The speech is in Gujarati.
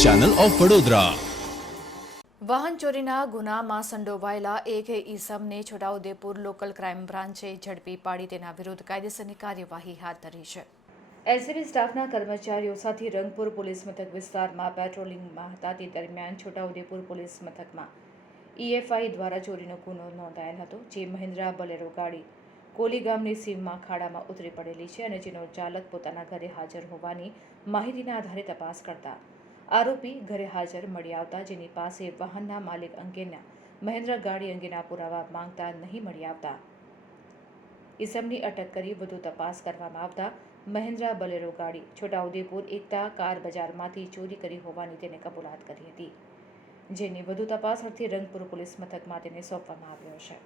ચેનલ ઓફ વડોદરા વાહન ચોરીના ગુનામાં સંડોવાયેલા એક ઈસમને છોટાઉદેપુર લોકલ ક્રાઇમ બ્રાન્ચે ઝડપી પાડી તેના વિરુદ્ધ કાયદેસરની કાર્યવાહી હાથ ધરી છે. એલસીબી સ્ટાફના કર્મચારીઓ સાથે રંગપુર પોલીસ મથક વિસ્તારમાં પેટ્રોલિંગમાં હતા. તે દરમિયાન છોટાઉદેપુર પોલીસ મથકમાં ઈએફઆઈ દ્વારા ચોરીનો ગુનો નોંધાયેલ હતો જે મહિન્દ્રા બલેરો ગાડી કોલી ગામની સીમમાં ખાડામાં ઉતરી પડેલી છે અને જેનો ચાલક પોતાના ઘરે હાજર હોવાની માહિતીના આધારે તપાસ કરતા આરોપી ઘરે હાજર મળી આવતા જેની પાસે વાહનના માલિક અંગેના મહેન્દ્ર ગાડી અંગેના પુરાવા માંગતા નહીં મળી આવતા. ઇસમની અટક કરી વધુ તપાસ કરવામાં આવતા મહેન્દ્રા બલેરો ગાડી છોટાઉદેપુર એકતા કાર બજારમાંથી ચોરી કરી હોવાની તેને કબૂલાત કરી હતી, જેની વધુ તપાસ અર્થે રંગપુર પોલીસ મથકમાં તેને સોંપવામાં આવ્યો છે.